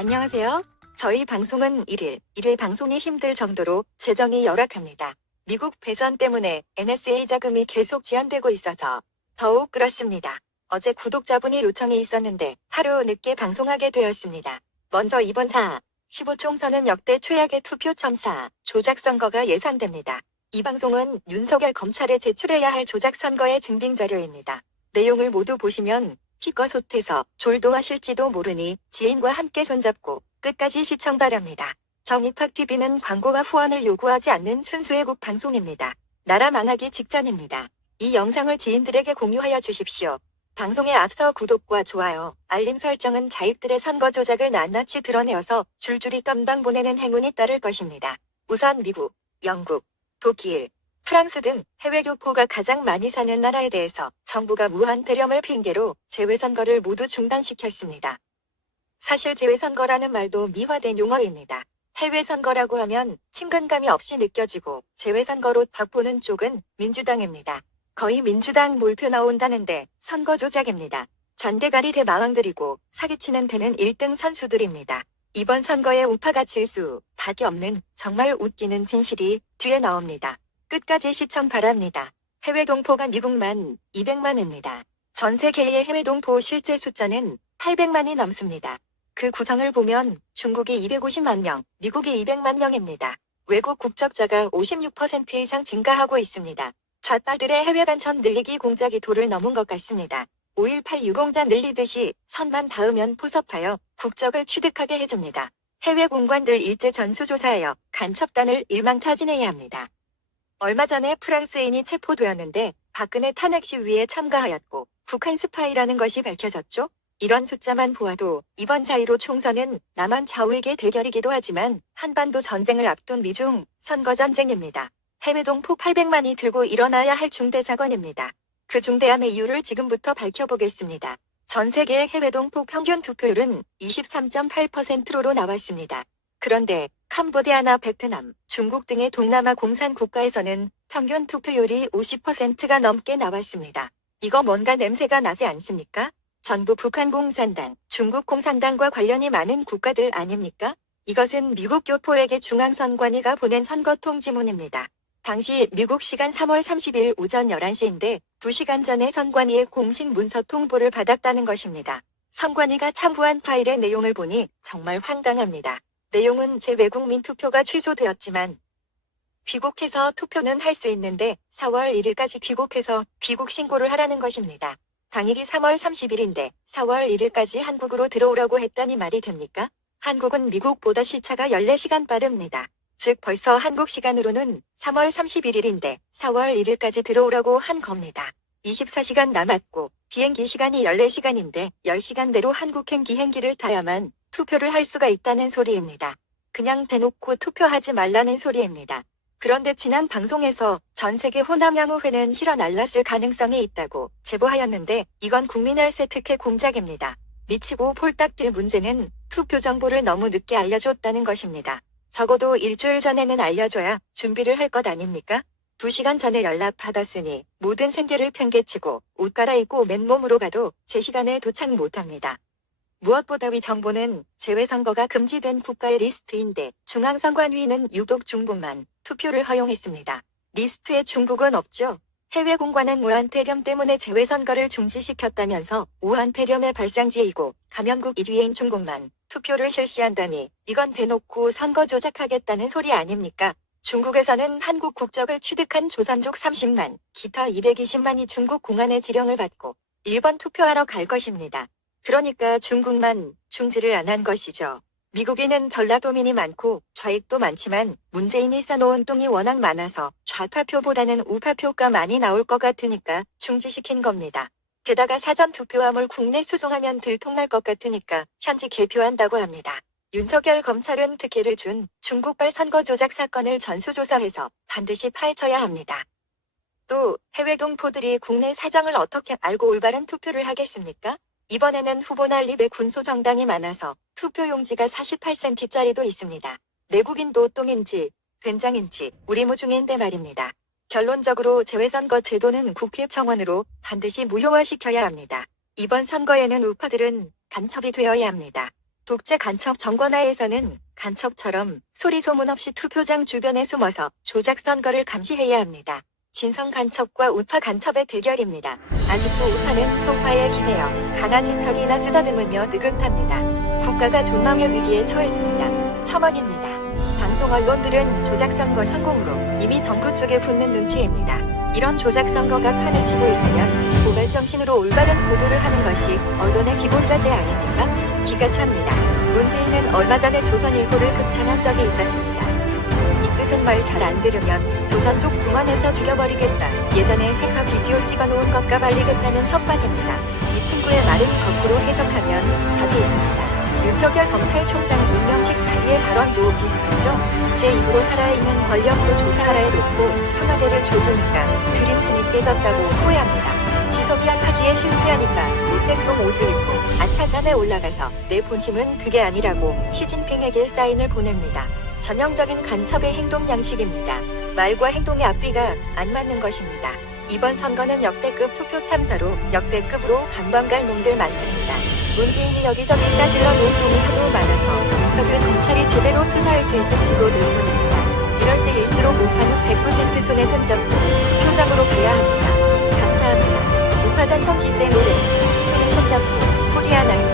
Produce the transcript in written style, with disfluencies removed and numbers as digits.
안녕하세요. 저희 방송은 일일 방송이 힘들 정도로 재정이 열악합니다. 미국 배선 때문에 NSA 자금이 계속 지연되고 있어서 더욱 그렇습니다. 어제 구독자분이 요청이 있었는데 하루 늦게 방송하게 되었습니다. 먼저 이번 15 총선은 역대 최악의 투표 첨사, 조작 선거가 예상됩니다. 이 방송은 윤석열 검찰에 제출해야 할 조작 선거의 증빙 자료입니다. 내용을 모두 보시면 피가 솟해서 졸도하실지도 모르니 지인과 함께 손잡고 끝까지 시청 바랍니다. 정입학TV는 광고와 후원을 요구하지 않는 순수 애국 방송입니다. 나라 망하기 직전입니다. 이 영상을 지인들에게 공유하여 주십시오. 방송에 앞서 구독과 좋아요, 알림 설정은 자익들의 선거 조작을 낱낱이 드러내어서 줄줄이 깜방 보내는 행운이 따를 것입니다. 우선 미국, 영국, 독일, 프랑스 등 해외 교포가 가장 많이 사는 나라에 대해서 정부가 무한 대렴을 핑계로 재외선거를 모두 중단시켰습니다. 사실 재외선거라는 말도 미화된 용어입니다. 해외선거라고 하면 친근감이 없이 느껴지고 재외선거로 바꾸는 쪽은 민주당입니다. 거의 민주당 몰표 나온다는데 선거 조작입니다. 전대가리 대마왕들이고 사기치는 데는 1등 선수들입니다. 이번 선거에 우파가 질 밖에 없는 정말 웃기는 진실이 뒤에 나옵니다. 끝까지 시청 바랍니다. 해외 동포가 미국만 200만입니다. 전 세계의 해외 동포 실제 숫자는 800만이 넘습니다. 그 구성을 보면 중국이 250만 명, 미국이 200만 명입니다. 외국 국적자가 56% 이상 증가하고 있습니다. 좌빨들의 해외 간첩 늘리기 공작이 도를 넘은 것 같습니다. 5.18 유공자 늘리듯이 선만 닿으면 포섭하여 국적을 취득하게 해줍니다. 해외 공관들 일제 전수조사하여 간첩단을 일망타진해야 합니다. 얼마 전에 프랑스인이 체포되었는데 박근혜 탄핵 시위에 참가하였고 북한 스파이라는 것이 밝혀졌죠. 이런 숫자만 보아도 이번 4.15 총선은 남한 좌우익의 대결이기도 하지만 한반도 전쟁을 앞둔 미중 선거전쟁입니다. 해외 동포 800만이 들고 일어나야 할 중대사건입니다. 그 중대함의 이유를 지금부터 밝혀보겠습니다. 전 세계의 해외 동포 평균 투표율은 23.8%로 나왔습니다. 그런데 캄보디아나 베트남, 중국 등의 동남아 공산 국가에서는 평균 투표율이 50%가 넘게 나왔습니다. 이거 뭔가 냄새가 나지 않습니까? 전부 북한 공산당, 중국 공산당과 관련이 많은 국가들 아닙니까? 이것은 미국 교포에게 중앙선관위가 보낸 선거 통지문입니다. 당시 미국 시간 3월 30일 오전 11시인데 2시간 전에 선관위의 공식 문서 통보를 받았다는 것입니다. 선관위가 첨부한 파일의 내용을 보니 정말 황당합니다. 내용은 재외국민 투표가 취소되었지만 귀국해서 투표는 할 수 있는데 4월 1일까지 귀국해서 귀국 신고를 하라는 것입니다. 당일이 3월 30일인데 4월 1일까지 한국으로 들어오라고 했다니 말이 됩니까? 한국은 미국보다 시차가 14시간 빠릅니다. 즉 벌써 한국 시간으로는 3월 31일인데 4월 1일까지 들어오라고 한 겁니다. 24시간 남았고 비행기 시간이 14시간인데 10시간대로 한국행 비행기를 타야만 투표를 할 수가 있다는 소리입니다. 그냥 대놓고 투표하지 말라는 소리입니다. 그런데 지난 방송에서 전세계 호남양호회는 실어 날랐을 가능성이 있다고 제보하였는데 이건 국민혈세 특혜 공작입니다. 미치고 폴딱 뛸 문제는 투표 정보를 너무 늦게 알려줬다는 것입니다. 적어도 일주일 전에는 알려줘야 준비를 할 것 아닙니까? 2시간 전에 연락 받았으니 모든 생계를 팽개치고 옷 갈아입고 맨몸으로 가도 제 시간에 도착 못합니다. 무엇보다 위 정보는 재외선거가 금지된 국가의 리스트인데 중앙선관위는 유독 중국만 투표를 허용했습니다. 리스트에 중국은 없죠. 해외 공관은 무한폐렴 때문에 재외선거를 중지시켰다면서 무한폐렴의 발상지이고 감염국 1위인 중국만 투표를 실시한다니 이건 대놓고 선거 조작하겠다는 소리 아닙니까? 중국에서는 한국 국적을 취득한 조선족 30만, 기타 220만이 중국 공안의 지령을 받고 일본 투표하러 갈 것입니다. 그러니까 중국만 중지를 안 한 것이죠. 미국에는 전라도민이 많고 좌익도 많지만 문재인이 쌓아놓은 똥이 워낙 많아서 좌파표보다는 우파표가 많이 나올 것 같으니까 중지시킨 겁니다. 게다가 사전투표함을 국내 수송하면 들통날 것 같으니까 현지 개표한다고 합니다. 윤석열 검찰은 특혜를 준 중국발 선거 조작 사건을 전수조사해서 반드시 파헤쳐야 합니다. 또 해외 동포들이 국내 사정을 어떻게 알고 올바른 투표를 하겠습니까? 이번에는 후보 난립의 군소정당이 많아서 투표용지가 48cm짜리도 있습니다. 내국인도 똥인지 된장인지 우리모 중인데 말입니다. 결론적으로 재외선거 제도는 국회 청원으로 반드시 무효화시켜야 합니다. 이번 선거에는 우파들은 간첩이 되어야 합니다. 독재 간첩 정권하에서는 간첩처럼 소리 소문 없이 투표장 주변에 숨어서 조작 선거를 감시해야 합니다. 진성 간첩과 우파 간첩의 대결입니다. 아직도 우파는 소파에 기대어 강아지 털이나 쓰다듬으며 느긋합니다. 국가가 존망의 위기에 처했습니다. 첨언입니다. 방송 언론들은 조작 선거 성공으로 이미 정부 쪽에 붙는 눈치입니다. 이런 조작 선거가 판을 치고 있으면 고발 정신으로 올바른 보도를 하는 것이 언론의 기본 자세 아닙니까? 기가 찹니다. 문재인은 얼마 전에 조선일보를 극찬한 적이 있었습니다. 이 끝은 말 잘 안 들으면 조선 쪽 공안에서 죽여버리겠다. 예전에 셀카 비디오 찍어놓은 것과 말리겠다는 협박입니다. 이 친구의 말은 거꾸로 해석하면 답이 있습니다. 윤석열 검찰총장 임명식 자리의 발언도 비슷하죠. 제 입으로 살아있는 권력으로 조사하라 해놓고 청와대를 조지니까 드림팀이 깨졌다고 호해합니다. 지소미아 파기에 실패하니까 못된 똥 옷을 입고 아차산에 올라가서 내 본심은 그게 아니라고 시진핑에게 사인을 보냅니다. 전형적인 간첩의 행동 양식입니다. 말과 행동의 앞뒤가 안 맞는 것입니다. 이번 선거는 역대급 투표 참사로 역대급으로 관광갈 놈들 많습니다. 문재인이 여기저기 짜질러 놓은 놈이 하도 많아서 윤석열 검찰이 제대로 수사할 수 있을지도 의문입니다. 이럴 때일수록 우파는 100% 손에 손잡고 표정으로 봐야 합니다. 감사합니다. 우파 전성기 때 노래 손에 손잡고 코리아 날